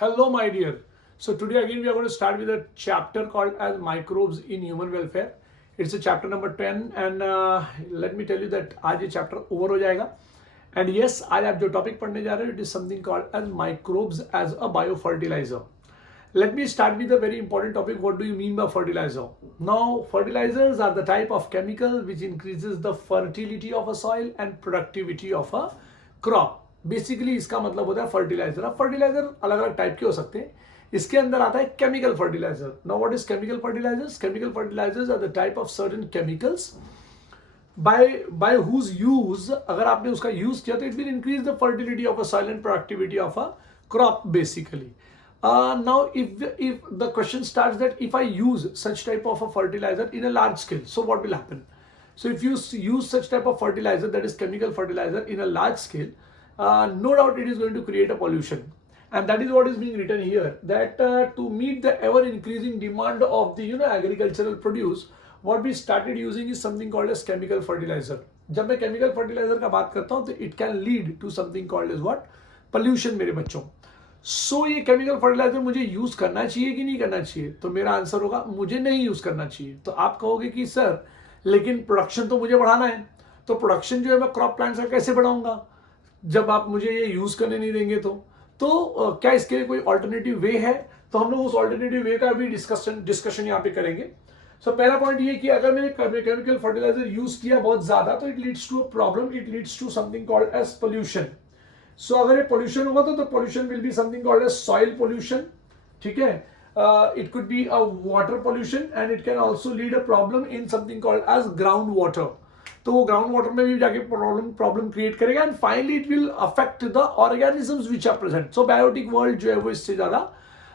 Hello, my dear. So today again we are going to start with a chapter called as microbes in human welfare. It's a chapter number 10 and let me tell you that आज ये chapter over हो जाएगा. And yes, आज आप जो topic पढ़ने जा रहे हो, it is something called as microbes as a biofertilizer. Let me start with a very important topic. What do you mean by fertilizer? Now, fertilizers are the type of chemical which increases the fertility of a soil and productivity of a crop. Basically इसका मतलब होता है fertiliser. अब fertiliser अलग अलग type के हो सकते हैं. इसके अंदर आता है chemical fertiliser. Now what is chemical fertilisers? Chemical fertilisers are the type of certain chemicals by whose use, अगर आपने उसका यूज किया तो it will increase the fertility of a soil and productivity of a crop basically. Now if the question starts that if I use such type of a fertilizer in a large scale, so what will happen? So if you use such type of fertilizer, that is chemical fertilizer, in a large scale, no doubt it is going to create a pollution. And that is what is being written here, that to meet the ever increasing demand of the agricultural produce, what we started using is something called as chemical fertilizer. जब मैं chemical fertilizer का बात करता हूँ तो it can lead to something called as what? Pollution मेरे बच्चों. सो ये केमिकल फर्टिलाइजर मुझे यूज करना चाहिए कि नहीं करना चाहिए? तो मेरा आंसर होगा मुझे नहीं यूज करना चाहिए. तो आप कहोगे कि सर लेकिन प्रोडक्शन तो मुझे बढ़ाना है, तो प्रोडक्शन जो है मैं क्रॉप प्लांट्स का कैसे बढ़ाऊंगा जब आप मुझे ये यूज करने नहीं देंगे? तो क्या इसके लिए कोई ऑल्टरनेटिव वे है? तो हम लोग उस ऑल्टरनेटिव वे का भी डिस्कशन यहाँ पे करेंगे. सो पहला पॉइंट ये कि अगर मैंने केमिकल फर्टिलाइजर यूज किया बहुत ज्यादा तो it leads to a problem, it leads to something called as pollution. So अगर ये पोल्यूशन होगा तो pollution will be something called as soil pollution. ठीक है, it could be a water pollution and it can also lead a problem in something called as ground water. तो वो ground water में भी जाके प्रॉब्लम क्रिएट करेगा and finally it will affect the organisms which are present. So biotic world जो है वो इससे ज्यादा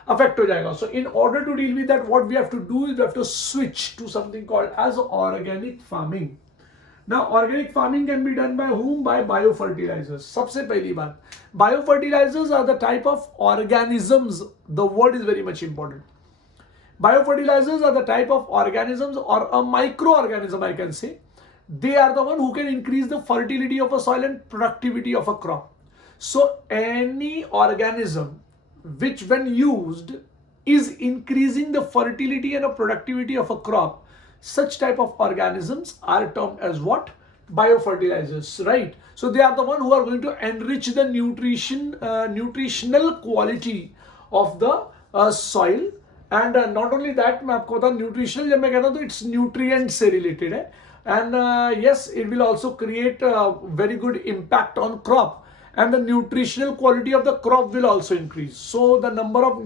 अफेक्ट हो जाएगा. So in order to deal with that what we have to do is we have to switch to something called as organic farming. Now, organic farming can be done by whom? By biofertilizers. सबसे पहली बात, biofertilizers are the type of organisms. The word is very much important. Biofertilizers are the type of organisms or a microorganism, I can say. They are the one who can increase the fertility of a soil and productivity of a crop. So, any organism which, when used, is increasing the fertility and the productivity of a crop, such type of organisms are termed as what? Biofertilizers, right? So they are the one who are going to enrich the nutritional quality of the soil. And not only that, मैं आपको बताऊं nutritional जब मैं कहता हूं तो it's nutrient से related है. And yes, it will also create a very good impact on crop. And the nutritional quality of the crop will also increase. So the number of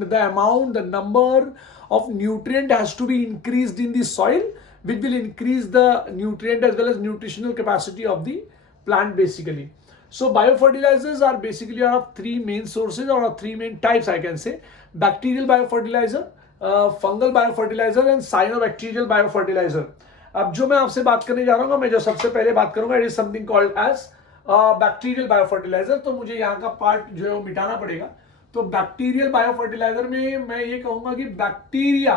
nutrient has to be increased in the soil, which will increase the nutrient as well as nutritional capacity of the plant basically. So biofertilizers are basically of three main sources or three main types, I can say: bacterial biofertilizer, fungal biofertilizer and cyanobacterial biofertilizer. अब जो मैं आपसे बात करने जा रहा हूँ, मैं जो सबसे पहले बात करूंगा, it is something called as bacterial biofertiliser. तो मुझे यहाँ का पार्ट जो है वो मिटाना पड़ेगा. तो बैक्टीरियल बायोफर्टिलाइजर में मैं ये कहूंगा कि bacteria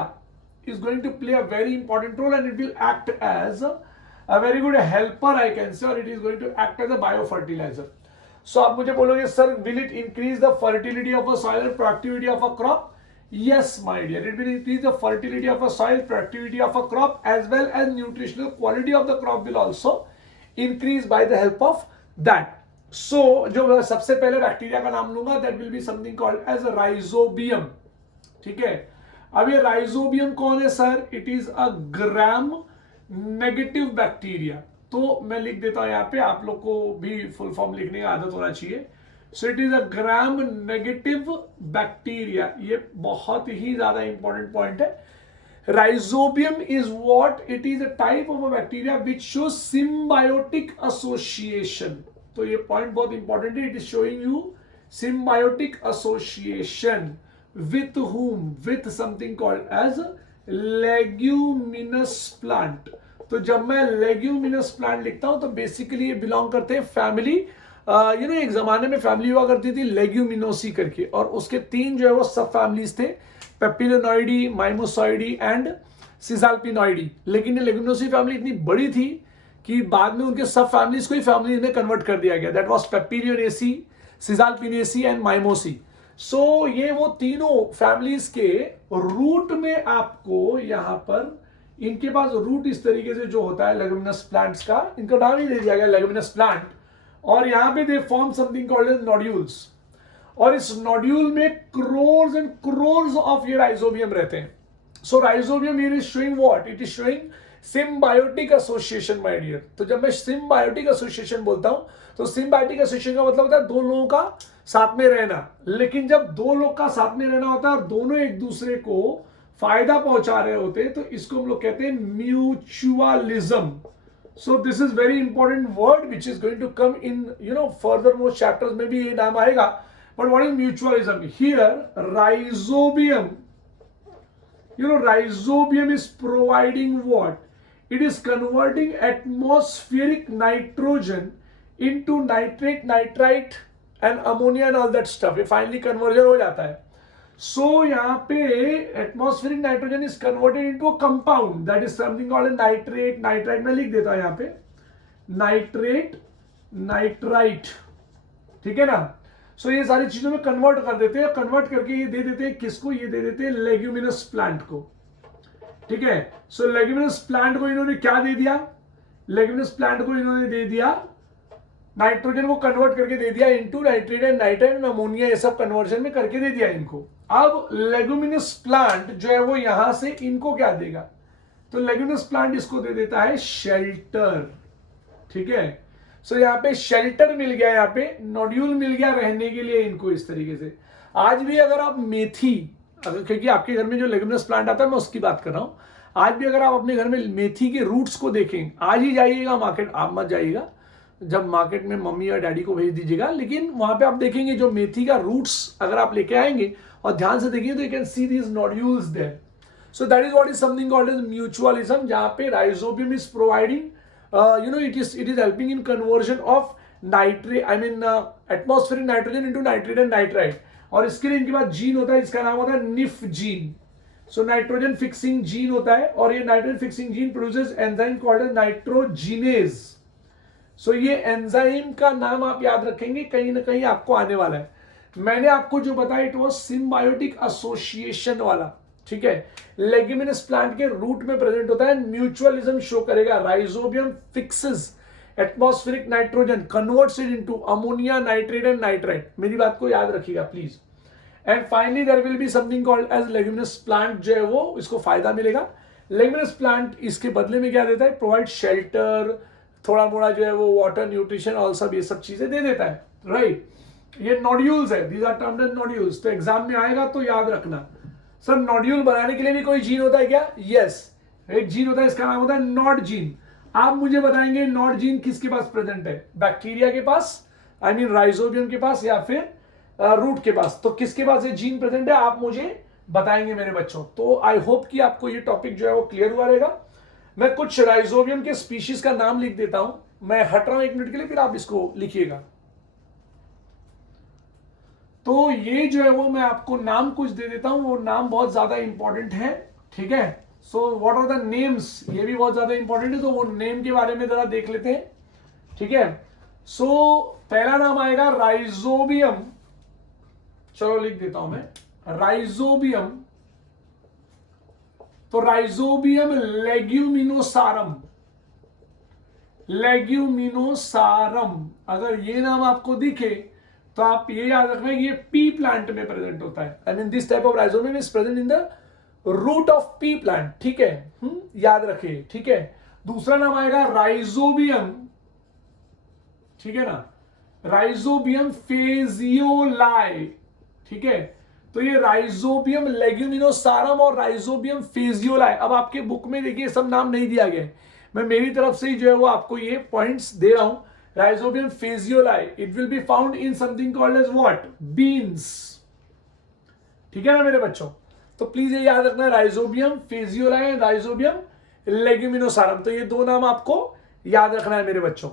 is going to play a very important role and it will act as a very good helper, I can say, or it is going to act as a biofertilizer. So आप मुझे बोलोगे sir will it increase the fertility of a soil and productivity of a crop? Yes, my dear, it will increase the fertility of a soil, productivity of a crop, as well as nutritional quality of the crop will also increase by the help of that. So जो सबसे पहले bacteria का नाम लूंगा, that will be something called as a rhizobium. ठीक है, अब ये राइजोबियम कौन है sir? It is a gram negative bacteria. तो मैं लिख देता हूं यहाँ पे, आप लोग को भी फुल फॉर्म लिखने का आदत होना चाहिए. So it is a gram negative bacteria. ये बहुत ही ज्यादा इंपॉर्टेंट पॉइंट है. Rhizobium is what? It is a type of a bacteria which show symbiotic association. तो ये पॉइंट बहुत इंपॉर्टेंट है. It is showing you symbiotic association with whom? With something called as leguminous plant. तो जब मैं leguminous plant लिखता हूं तो बेसिकली ये बिलोंग करते हैं फैमिली, एक जमाने में फैमिली हुआ करती थी लेग्यूमिनोसी करके, और उसके तीन जो है वो सब फैमिलीज थे: पेपिलोनॉइडी, माइमोसॉइडी एंड सिजाल्पिनॉइडी. लेकिन ये लेग्यूमिनोसी फैमिली इतनी बड़ी थी कि बाद में उनके सब फैमिलीज को ही फैमिली में कन्वर्ट कर दिया गया. That was Papilionaceae, Caesalpiniaceae and Mimosae. So ये वो तीनों फैमिलीज के रूट में आपको यहां पर इनके पास रूट इस तरीके से जो होता है लेगुमिनस प्लांट्स का, इनका नाम ही दे दिया गया लेगुमिनस प्लांट, और यहां पे they form something called as nodules, और इस नोड्यूल में क्रोर्स एंड क्रोर्स ऑफ ये राइजोबियम रहते हैं. So rhizobium here is showing what, it is showing symbiotic association my dear. तो जब मैं सिम्बायोटिक एसोसिएशन बोलता हूं तो सिम्बायोटिक एसोसिएशन का मतलब होता है दो लोगों का साथ में रहना. लेकिन जब दो लोग का साथ में रहना होता है और दोनों एक दूसरे को फायदा पहुंचा रहे होते हैं तो इसको हम लोग कहते हैं mutualism. So this is very important word which is going to come in further most chapters में भी ये नाम आएगा. But what is mutualism? Here rhizobium, rhizobium is providing what? It is converting atmospheric nitrogen into nitrate, nitrite and ammonia and all that stuff. ये finally conversion हो जाता है. So यहाँ पे atmospheric nitrogen is converted into a compound that is something called a nitrate, nitrite. मैं लिख देता हूँ यहाँ पे nitrate, nitrite. ठीक है ना? सो ये सारी चीजों में कन्वर्ट कर देते हैं, कन्वर्ट करके ये दे देते हैं किसको? ये दे देते हैं लेग्यूमिनस प्लांट को. ठीक है. सो लेग्यूमिनस प्लांट को इन्होंने क्या दे दिया? लेग्यूमिनस प्लांट को इन्होंने दे दिया नाइट्रोजन को कन्वर्ट करके दे दिया into nitrate and nitrite and ammonia, ये सब कन्वर्जन में करके दे दिया इनको. अब लेग्यूमिनस प्लांट जो है वो यहां से इनको क्या देगा? तो लेग्यूमिनस प्लांट इसको दे देता है शेल्टर. ठीक है. सो यहाँ पे शेल्टर मिल गया, यहाँ पे नोड्यूल मिल गया रहने के लिए इनको. इस तरीके से आज भी अगर आप मेथी, अगर क्योंकि आपके घर में जो लेग्यूमिनस प्लांट आता है मैं उसकी बात कर रहा हूं, आज भी अगर आप अपने घर में मेथी के रूट्स को देखें, आज ही जाइएगा मार्केट, आप मत जाइएगा, जब मार्केट में मम्मी या डैडी को भेज दीजिएगा, लेकिन वहां पे आप देखेंगे जो मेथी का रूट्स अगर आप लेके आएंगे और ध्यान से देखिए तो you can see these nodules there. So that is what is something called as mutualism, जहां पे rhizobium is providing it is helping in conversion of atmospheric nitrogen into nitrate and nitrite. और इसके लिए इनके पास जीन होता है, इसका नाम होता है nif gene. So nitrogen fixing gene होता है और ये nitrogen fixing gene produces enzyme called as nitrogenase. So ये एंजाइम का नाम आप याद रखेंगे, कहीं ना कहीं आपको आने वाला है. मैंने आपको जो बताया इट वाज सिम्बायोटिक एसोसिएशन वाला. ठीक है. लेग्यूमिनस प्लांट के रूट में प्रेजेंट होता है, म्यूचुअलिज्म शो करेगा. Rhizobium fixes atmospheric nitrogen, converts it into ammonia, nitrate and nitrite. मेरी बात को याद रखिएगा please. And finally there will be something called as leguminous plant, जो है वो इसको फायदा मिलेगा. लेग्यूमिनस प्लांट इसके बदले में क्या देता है? प्रोवाइड शेल्टर, थोड़ा मोड़ा जो है वो वाटर, न्यूट्रिशन और सब ये सब चीजें दे देता है. राइट. ये नोड्यूल्स है, these are termed as nodules. तो एग्जाम में आएगा तो याद रखना. सर नोड्यूल बनाने के लिए भी कोई जीन होता है क्या? यस, एक जीन होता है, इसका नाम होता है नॉड जीन. आप मुझे बताएंगे नॉड जीन किसके पास प्रेजेंट है? बैक्टीरिया के पास, आई मीन राइजोबियम के पास, या फिर रूट के पास. तो किसके पास ये जीन प्रेजेंट है आप मुझे बताएंगे मेरे बच्चों. तो आई होप कि आपको ये टॉपिक जो है वो क्लियर हुआ रहेगा. मैं कुछ राइजोबियम के स्पीशीज का नाम लिख देता हूं, मैं हट रहा हूं 1 मिनट के लिए, फिर आप इसको लिखिएगा. तो ये जो है वो मैं आपको नाम कुछ दे देता हूं, वो नाम बहुत ज्यादा इंपॉर्टेंट है. ठीक है. So what are the names, ये भी बहुत ज्यादा इंपॉर्टेंट है, तो वो नेम के बारे में जरा देख लेते हैं. ठीक है. सो पहला नाम आएगा राइजोबियम. चलो लिख देता हूं मैं राइजोबियम. तो राइजोबियम लेग्यूमिनोसारम. लेग्यूमिनोसारम अगर ये नाम आपको दिखे तो आप ये याद रखना ये पी प्लांट में प्रेजेंट होता है. I mean this type of rhizobium is present in the root of pea plant. ठीक है. याद रखिए. ठीक है. दूसरा नाम आएगा राइजोबियम. ठीक है ना. राइजोबियम फेजियोलाई. ठीक है. तो ये राइजोबियम लेग्यूमिनोसारम और राइजोबियम फेजियोलाई. अब आपके बुक में देखिए सब नाम नहीं दिया गया है, मैं मेरी तरफ से ही जो है वो आपको ये पॉइंट्स दे रहा हूं. Rhizobium phaseoli, it will be found in something called as what? Beans. ठीक है ना मेरे बच्चों. तो प्लीज ये याद रखना, राइजोबियम फेजियोलाई, राइजोबियम लेग्यूमिनोसारम. तो ये दो नाम आपको याद रखना है मेरे बच्चों.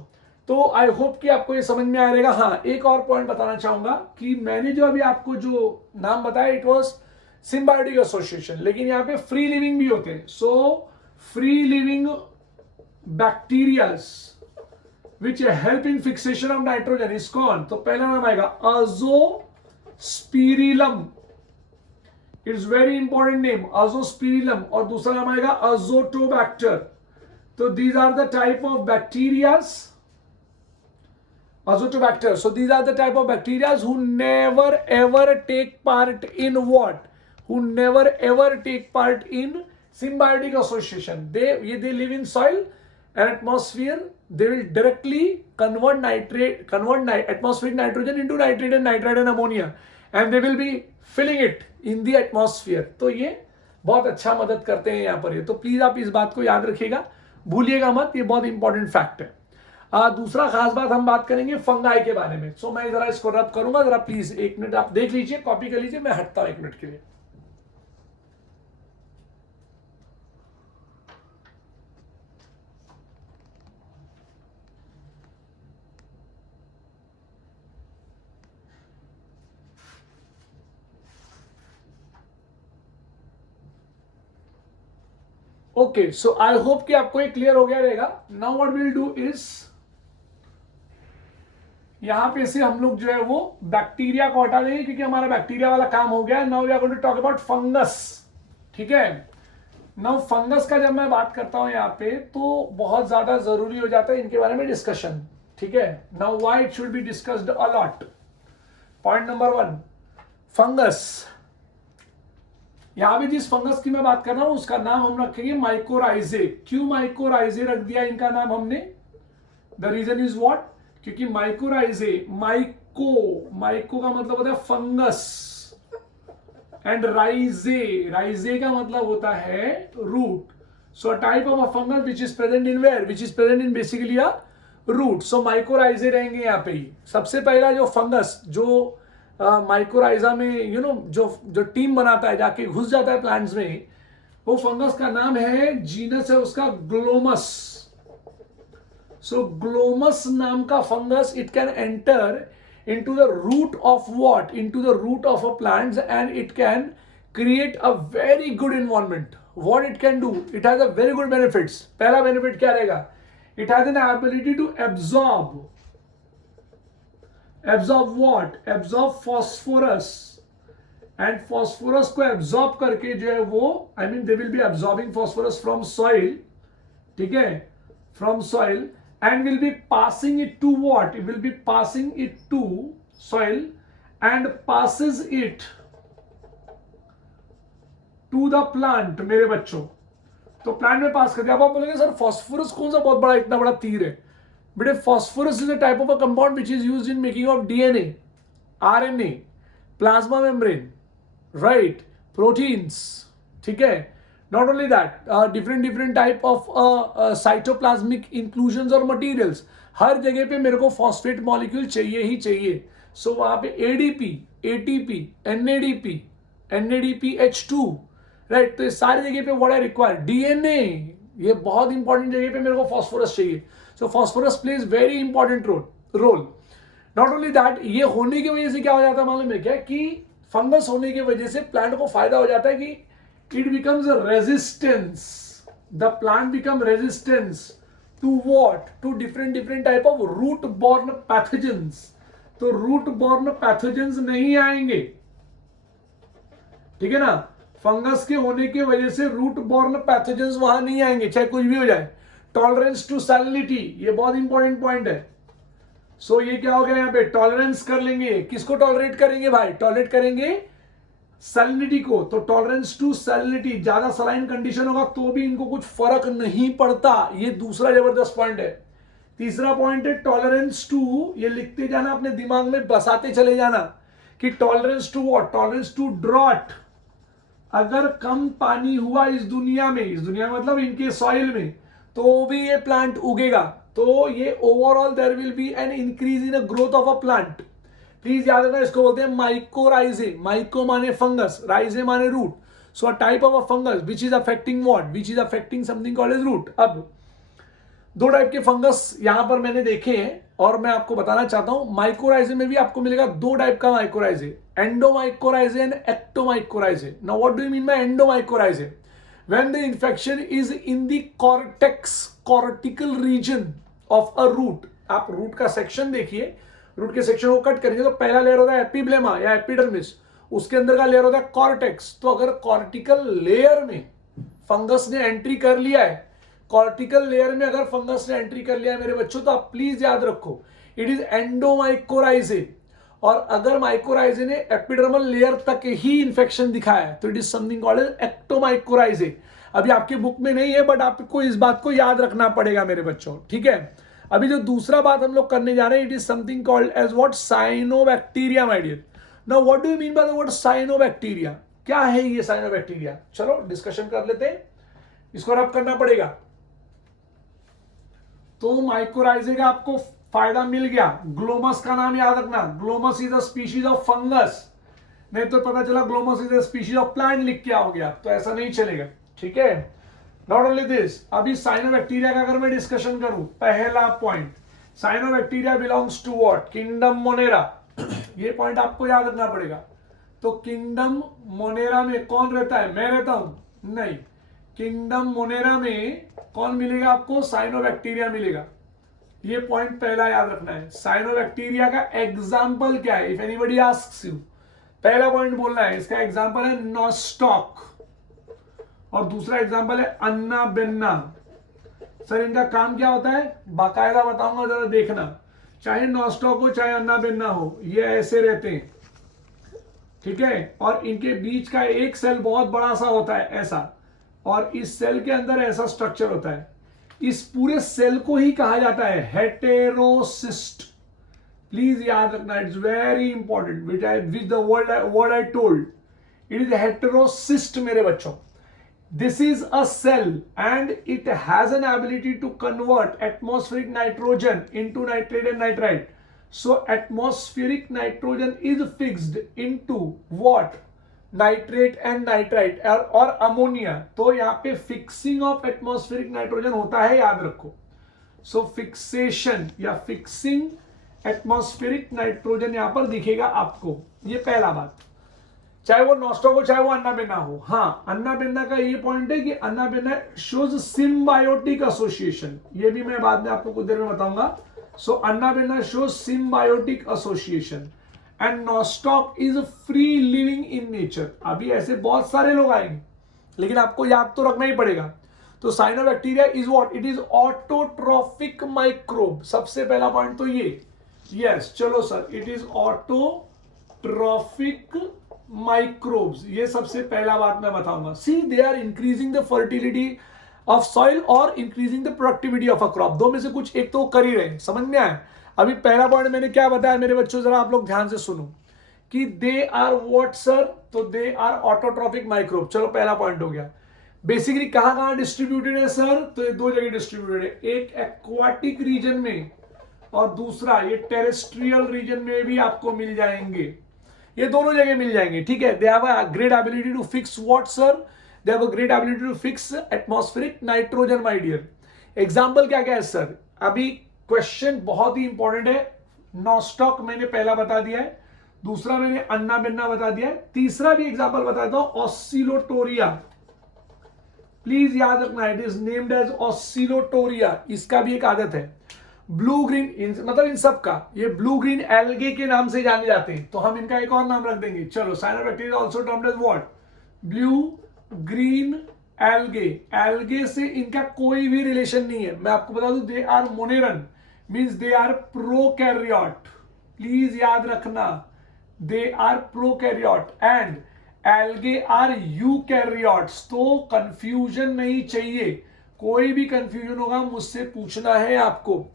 तो आई होप कि आपको ये समझ में आएगा. हाँ, एक और पॉइंट बताना चाहूंगा कि मैंने जो अभी आपको जो नाम बताया इट वाज सिम्बायोटिक एसोसिएशन, लेकिन यहाँ पे फ्री लिविंग भी होते हैं. So free living bacterias which help in fixation of nitrogen is कौन? तो पहला नाम आएगा azospirillum. Spirillum, it's very important name, azospirillum, और दूसरा नाम आएगा अजोटोबैक्टर. तो these are the type of bacterias, azotobacter. So these are the type of bacteria who never ever take part in what? Who never ever take part in symbiotic association. They live in soil and atmosphere. They will directly convert atmospheric nitrogen into nitrate and nitrite and ammonia, and they will be filling it in the atmosphere. तो ये बहुत अच्छा मदद करते हैं यहाँ पर ये. तो प्लीज आप इस बात को याद रखिएगा, भूलिएगा मत, ये बहुत इंपॉर्टेंट फैक्ट है. दूसरा खास बात हम बात करेंगे फंगाई के बारे में. सो मैं जरा इसको रब करूंगा, जरा प्लीज 1 मिनट आप देख लीजिए, कॉपी कर लीजिए, मैं हटता हूं 1 मिनट के लिए. ओके, सो आई होप कि आपको ये क्लियर हो गया रहेगा. Now what will do is, यहां पे से हम लोग जो है वो बैक्टीरिया को हटा देंगे क्योंकि हमारा बैक्टीरिया वाला काम हो गया. Now we are going to talk about fungus. ठीक है, नाउ फंगस का जब मैं बात करता हूं यहाँ पे तो बहुत ज्यादा जरूरी हो जाता है इनके बारे में डिस्कशन. ठीक है, now why it should be discussed a lot. Point number 1, fungus. यहां भी जिस फंगस की मैं बात कर रहा हूं उसका नाम हम रखेंगे माइकोराइजे. क्यों माइकोराइजे रख दिया इनका नाम हमने? द रीजन इज व्हाट, क्योंकि माइकोराइजे, माइको का मतलब होता है फंगस, एंड राइजे का मतलब होता है root. So a type of a fungus which is present in where, which is present in basically a root. So mycorrhizae रहेंगे यहाँ पे ही. सबसे पहला जो फंगस जो माइकोराइजा में जो टीम बनाता है, जाके घुस जाता है प्लांट्स में, वो फंगस का नाम है, जीनस है उसका ग्लोमस. सो ग्लोमस नाम का fungus, it can enter into the root of what? Into the root of a plant, and it can create a very good environment. What it can do? It has a very good benefits. पहला benefit क्या रहेगा? It has an ability to absorb what? Absorb phosphorus. And phosphorus को absorb करके जो है वो, I mean they will be absorbing phosphorus from soil. ठीक है, from soil, and will be passing it to what? It will be passing it to soil and passes it to the plant. मेरे बच्चों, तो plant में पास कर दिया. अब आप बोलेंगे सर फॉस्फोरस कौन सा बहुत बड़ा, इतना बड़ा तीर है? बेटे phosphorus is a type of a compound which is used in making of DNA, RNA, plasma membrane, right, proteins. ठीक है, not only that, different type of cytoplasmic inclusions और materials. हर जगह पे मेरे को फॉस्फेट मॉलिक्यूल चाहिए ही चाहिए. सो वहां पे एडीपी, एटीपी, एनएडीपी, एनएडीपीएच2, राइट. तो ये सारी जगह पे व्हाट आई रिक्वायर, डीएनए, ये बहुत इंपॉर्टेंट जगह पे मेरे को फॉस्फोरस चाहिए. So phosphorus plays very important role. Not only that, ये होने की वजह से क्या हो जाता है मालूम है क्या, कि फंगस होने की वजह से प्लांट को फायदा हो जाता है कि it becomes a resistance. The plant become resistance to what? To different type of root borne pathogens. तो root borne pathogens नहीं आएंगे. ठीक है ना, फंगस के होने की वजह से रूट बॉर्न पैथोजेंस वहां नहीं आएंगे, चाहे कुछ भी हो जाए. टॉलरेंस टू सैलिनिटी, ये बहुत इंपॉर्टेंट पॉइंट है. सो ये क्या हो गया यहाँ पे, टॉलरेंस कर लेंगे. किसको टॉलरेट करेंगे भाई? टॉलरेट करेंगे सैलिनिटी को. तो टॉलरेंस टू सैलिनिटी, ज्यादा सलाइन कंडीशन होगा तो भी इनको कुछ फर्क नहीं पड़ता. ये दूसरा जबरदस्त पॉइंट है. तीसरा पॉइंट है टॉलरेंस टू, ये लिखते जाना, अपने दिमाग में बसाते चले जाना कि tolerance to what? Tolerance to drought. अगर कम पानी हुआ इस दुनिया में मतलब इनके सॉइल में, तो भी ये प्लांट उगेगा. तो ये overall there will be an increase in the growth of a plant. Please याद रखना, इसको बोलते हैं माइकोराइजे. माइको माने फंगस, राइजे माने root. So a type of a fungus which is affecting what? Which is affecting something called as root. अब दो टाइप के फंगस यहां पर मैंने देखे हैं और मैं आपको बताना चाहता हूं. माइकोराइजे में भी आपको मिलेगा दो टाइप का mycorrhizae, endomycorrhizae and ectomycorrhizae. Now what do you mean by endomycorrhizae? When the infection is in the cortex, cortical region of a root. आप रूट का सेक्शन देखिए, रूट के सेक्शन को कट करेंगे तो पहला लेयर होता है एपिब्लेमा या एपिडर्मिस, उसके अंदर का लेयर होता है कॉर्टेक्स। तो अगर कॉर्टिकल लेयर में फंगस ने एंट्री कर लिया है, कॉर्टिकल लेयर में अगर फंगस ने एंट्री कर लिया है मेरे बच्चों, तो आप प्लीज याद रखो इट इज एंडोमाइकोराइजे। और अगर माइकोराइजे ने एपिडर्मल लेयर तक ही इंफेक्शन दिखाया है तो it is something called as ectomycorrhizae. अभी आपकी बुक में नहीं है बट आपको इस बात को याद रखना पड़ेगा मेरे बच्चों, ठीक है। अभी जो दूसरा बात हम लोग करने जा रहे हैं, it is something called as what, cyanobacteria my dear. Now what do you mean by the word cyanobacteria, क्या है ये साइनोबैक्टीरिया? चलो डिस्कशन कर लेते हैं, इसको रब करना पड़ेगा। तो माइकोराइजे का आपको फायदा मिल गया। ग्लोमस का नाम याद रखना, Glomus is a species of fungus, नहीं तो पता चला Glomus is a species of plant लिख के आओ गया, तो ऐसा नहीं चलेगा, ठीक है। नॉट ओनली दिस, अभी साइनोबैक्टीरिया का अगर मैं डिस्कशन करूं, पहला point, cyanobacteria belongs to what, kingdom monera. ये पॉइंट आपको याद रखना पड़ेगा। तो किंगडम मोनेरा में कौन रहता है? मैं रहता हूं? नहीं, किंगडम मोनेरा में कौन मिलेगा आपको? साइनोबैक्टीरिया मिलेगा। ये पॉइंट पहला याद रखना है। साइनोबैक्टीरिया का एग्जाम्पल क्या है? इफ एनीबडी आस्क्स यू, पहला पॉइंट बोलना है, इसका एग्जाम्पल है नॉस्टॉक और दूसरा एग्जाम्पल है अन्ना बेन्ना। सर इनका काम क्या होता है? बाकायदा बताऊंगा, जरा देखना। चाहे नॉस्टॉक हो चाहे अन्ना बेन्ना हो, ये ऐसे रहते हैं, ठीक है। और इनके बीच का एक सेल बहुत बड़ा सा होता है ऐसा, और इस सेल के अंदर ऐसा स्ट्रक्चर होता है। इस पूरे सेल को ही कहा जाता है हेटेरोसिस्ट। प्लीज याद रखना, it's very important, which the word I told, it is heterocyst मेरे बच्चों। This is a cell and it has an ability to convert atmospheric nitrogen into nitrate and nitrite. So atmospheric nitrogen is fixed into what? Nitrate and nitrite और ammonia. तो यहाँ पे fixing of atmospheric nitrogen होता है, याद रखो। So fixation या fixing atmospheric nitrogen यहाँ पर दिखेगा आपको, ये पहला बात। चाहे वो नॉस्टॉक हो चाहे वो अन्ना बेन्ना हो। हाँ, अन्ना बेन्ना का ये पॉइंट है कि अन्ना बेन्ना शोज सिम्बायोटिक एसोसिएशन, ये भी मैं बाद में आपको कुछ देर में बताऊंगा। So anabaena shows symbiotic association and nostoc is free living in nature. अभी ऐसे बहुत सारे लोग आएंगे लेकिन आपको याद तो रखना ही पड़ेगा। तो cyanobacteria is what? It is autotrophic microbe. सबसे पहला पॉइंट तो ये, यस चलो sir, it is autotrophic microbes, ये सबसे पहला बात मैं बताऊंगा। See they are increasing the fertility of soil और increasing the productivity of a crop. दो में से कुछ एक तो कर ही रहे हैं, समझ में आया? अभी पहला पॉइंट मैंने क्या बताया मेरे बच्चों, जरा आप लोग ध्यान से सुनो कि दे आर व्हाट सर? तो दे आर ऑटोट्रॉफिक माइक्रोब। चलो पहला पॉइंट हो गया। बेसिकली कहां कहां डिस्ट्रीब्यूटेड है सर? तो ये दो जगह डिस्ट्रीब्यूटेड है, एक एक्वाटिक रीजन में और दूसरा ये टेरेस्ट्रियल रीजन में भी आपको मिल जाएंगे। ये दोनों जगह मिल जाएंगे, ठीक है। They have a great ability to fix what sir? They have a great ability to fix atmospheric nitrogen my dear. Example क्या क्या है सर? अभी क्वेश्चन बहुत ही इंपॉर्टेंट है। नॉस्टॉक मैंने पहला बता दिया है, दूसरा मैंने अन्ना बेन्ना बता दिया है, तीसरा भी एग्जांपल बताता हूं, ऑसिलोटोरिया। प्लीज याद रखना, इट इज नेम्ड एज ऑसिलोटोरिया। इसका भी एक आदत है ब्लू ग्रीन, मतलब इन सब का ये ब्लू ग्रीन एल्गे के नाम से जाने जाते हैं, तो हम इनका एक और नाम रख देंगे। चलो, cyanobacteria also termed as what? Blue green algae. Algae से इनका कोई भी रिलेशन नहीं है। मैं आपको बता दूं, they are moneran, means they are prokaryote. Please याद रखना, they are prokaryote and algae are eukaryotes. तो कंफ्यूजन नहीं चाहिए, कोई भी कंफ्यूजन होगा मुझसे पूछना है आपको।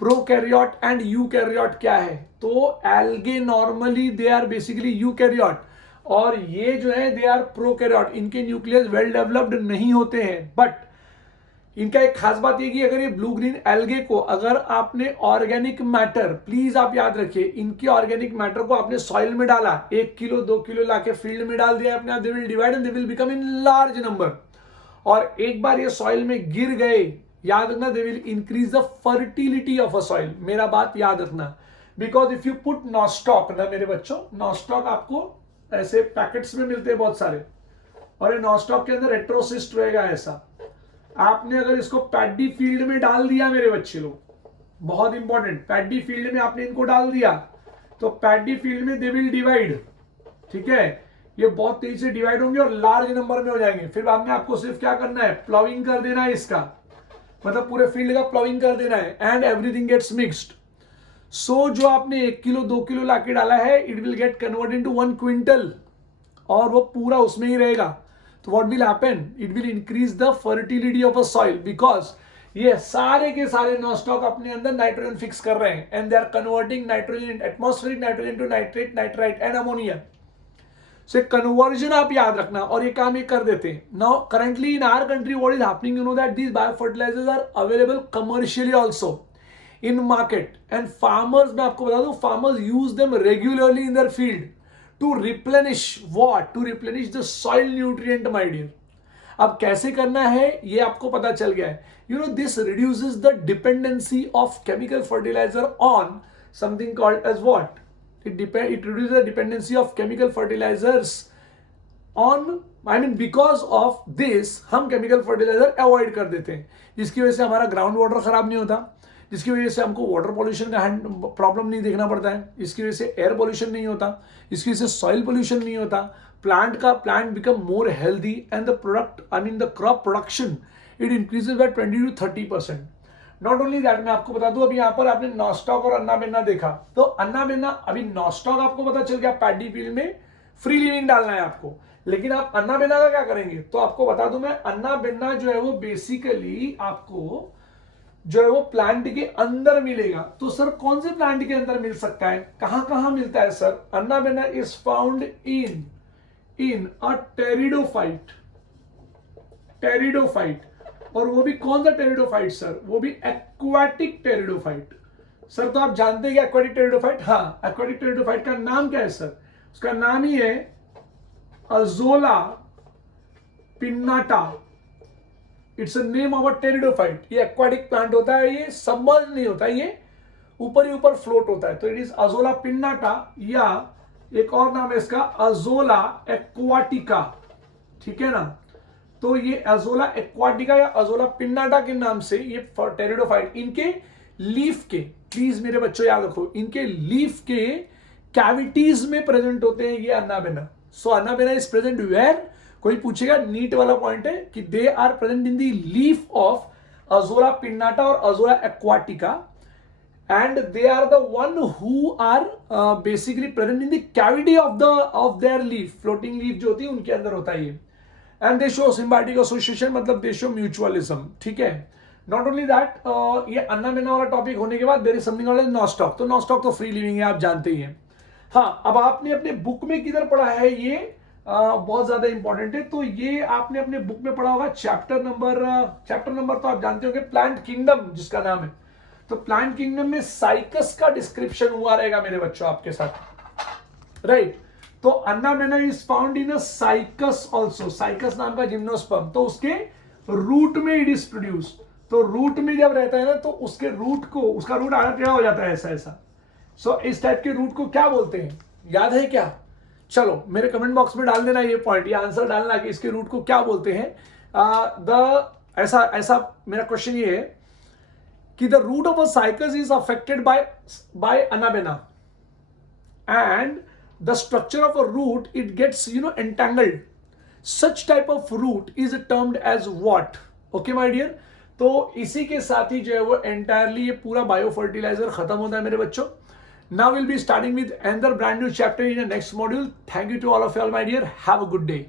प्रोकैरियोट एंड यूकैरियोट क्या है? तो algae normally they are basically eukaryote और ये जो है दे आर प्रोकैरियोट। इनके न्यूक्लियस वेल डेवलप्ड नहीं होते हैं, बट इनका एक खास बात ये कि अगर ये ब्लू ग्रीन एल्गे को अगर आपने ऑर्गेनिक मैटर, प्लीज आप याद रखिए, इनके ऑर्गेनिक मैटर को आपने सॉइल में डाला, 1 किलो 2 किलो लाके फील्ड में डाल दिया अपने आप, they will divide and they will become in large number. और एक बार ये सॉइल में गिर गए, याद रखना, they will increase the fertility of a soil. मेरा बात याद रखना, because if you put nostoc ना मेरे बच्चों, नॉस्टॉक आपको ऐसे पैकेट्स में मिलते हैं बहुत सारे, और ये नॉस्टॉक के अंदर हेटेरोसिस्ट रहेगा ऐसा। आपने अगर इसको पैडी फील्ड में डाल दिया मेरे बच्चे लोग, बहुत इंपॉर्टेंट, पैडी फील्ड में आपने इनको डाल दिया तो पैडी फील्ड में दे विल डिवाइड, ठीक है, ये बहुत तेजी से डिवाइड होंगे और लार्ज नंबर में हो जाएंगे। फिर बाद में आपको सिर्फ क्या करना है, प्लाविंग कर देना है इसका, मतलब पूरे फील्ड का प्लाविंग कर देना है एंड एवरीथिंग गेट्स मिक्स्ड। सो जो आपने 1 किलो 2 किलो लाके डाला है, it will get convert into 1 quintal और वो पूरा उसमें ही रहेगा। तो what will happen, it will increase the fertility of a soil, because ये सारे के सारे नॉनस्टॉप अपने अंदर नाइट्रोजन फिक्स कर रहे हैं and they are converting nitrogen, atmospheric nitrogen to nitrate, nitrite and ammonia. से कन्वर्जन आप याद रखना और ये काम ये कर देते हैं। Now currently in our country what is happening, you know that these biofertilisers are available commercially also in market and farmers, मैं आपको बता दूं, farmers use them regularly in their field to replenish what, to replenish the soil nutrient my dear. अब कैसे करना है ये आपको पता चल गया है। You know this reduces the dependency of chemical fertiliser on something called as what, it reduces the dependency of chemical fertilizers on, I mean because of this हम chemical fertilizer avoid कर देते हैं, जिसकी वजह से हमारा ग्राउंड वाटर खराब नहीं होता, जिसकी वजह से हमको वाटर पोल्यूशन का प्रॉब्लम नहीं देखना पड़ता है, इसकी वजह से एयर पोल्यूशन नहीं होता, इसकी वजह से सॉइल पोल्यूशन नहीं होता, plant become more healthy and the product, I mean the crop production it increases by 20 to 30%। Not only that, मैं आपको बता दूं, अभी यहाँ पर आपने नॉस्टॉक और अन्ना बेन्ना देखा, तो अन्ना बेन्ना, अभी नॉस्टॉक आपको पता चल गया पैडी फील्ड में फ्री लिविंग डालना है आपको, लेकिन आप अन्ना बेन्ना का क्या करेंगे, तो आपको बता दूं मैं, अन्ना बेन्ना जो है वो बेसिकली आपको जो है वो प्लांट के अंदर मिलेगा। तो सर कौन से प्लांट के अंदर मिल सकता है, कहां कहां मिलता है sir, anabaena is found in a pteridophyte, और वो भी कौन सा टेरिडोफाइट सर, वो भी एक्वाटिक टेरिडोफाइट। सर तो आप जानते हैं एक्वाटिक टेरिडोफाइट, हाँ एक्वाटिक टेरिडोफाइट का नाम क्या है सर, उसका नाम ही है azolla pinnata, it's a name of a pteridophyte. ये एक्वाटिक प्लांट होता है, ये सबमर्ज नहीं होता, ये ऊपर ही ऊपर फ्लोट होता है, तो इट इज अजोला पिन्नाटा, या एक और नाम है इसका अजोला एक्वाटिका, ठीक है ना। तो ये अजोला एक्वाटिका या अजोला पिन्नाटा के नाम से ये टेरिडोफाइट, इनके लीफ के, प्लीज मेरे बच्चों याद रखो, इनके लीफ के कैविटीज में प्रेजेंट होते हैं ये anabaena. So anabaena is present where, कोई पूछेगा नीट वाला पॉइंट है कि they are present in the leaf of azolla pinnata और azolla aquatica and they are the one who are basically present in the cavity of their leaf, floating leaf जो होती है उनके अंदर होता है ये, and they show symbiotic association, मतलब दे शो म्यूचुअलिज्म, ठीक है। नॉट ओनली दैट, ये अन्ना बेन्ना वाला टॉपिक होने के बाद there is something called nostoc, तो नॉस्टॉक तो फ्री लिविंग है, आप जानते ही हैं। हाँ, अब आपने अपने बुक में किधर पढ़ा है ये बहुत ज्यादा इंपॉर्टेंट है, तो ये आपने अपने बुक में पढ़ा होगा चैप्टर नंबर तो आप जानते होंगे, प्लांट किंगडम जिसका नाम है, तो प्लांट किंगडम में साइकस का डिस्क्रिप्शन हुआ रहेगा मेरे बच्चों आपके साथ, राइट। तो anabaena is found in a cycas also, cycas नाम का जिम्नोस्पर्म, तो उसके रूट में इट इज प्रोड्यूस, तो रूट में जब रहता है ना तो उसके रूट को, उसका रूट आधा टेढ़ा हो जाता है ऐसा। सो इस टाइप के रूट को क्या बोलते हैं, याद है क्या, चलो मेरे कमेंट बॉक्स में डाल देना ये पॉइंट, ये आंसर डालना कि इसके रूट को क्या बोलते हैं। ऐसा मेरा क्वेश्चन ये है कि the root of a cycas is affected by anabaena and the structure of a root, it gets entangled. Such type of root is termed as what? Okay my dear, तो इसी के साथ ही जो है वो entirely ये पूरा bio fertiliser खत्म होता है मेरे बच्चों। Now we'll be starting with another brand new chapter in the next module. Thank you to all of you all my dear, have a good day.